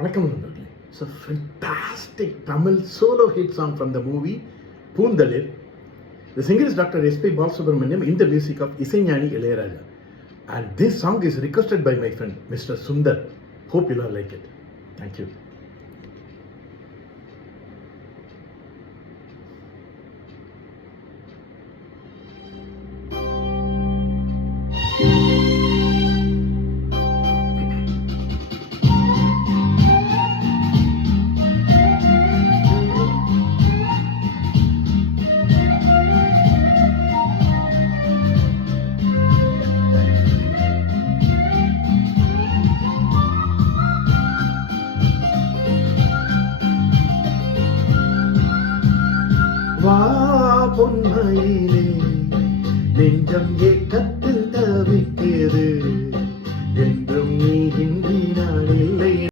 வணக்கம் நண்பர்களே. It's a fantastic Tamil solo hit song from the movie Poondalir. The singer is Dr. S.P. Balasubramaniam in the music of Isaignani Ilayaraja. And this song is requested by my friend Mr. Sundar. Hope you all like it. Thank you. வா பொன்மயிலே நெஞ்சம்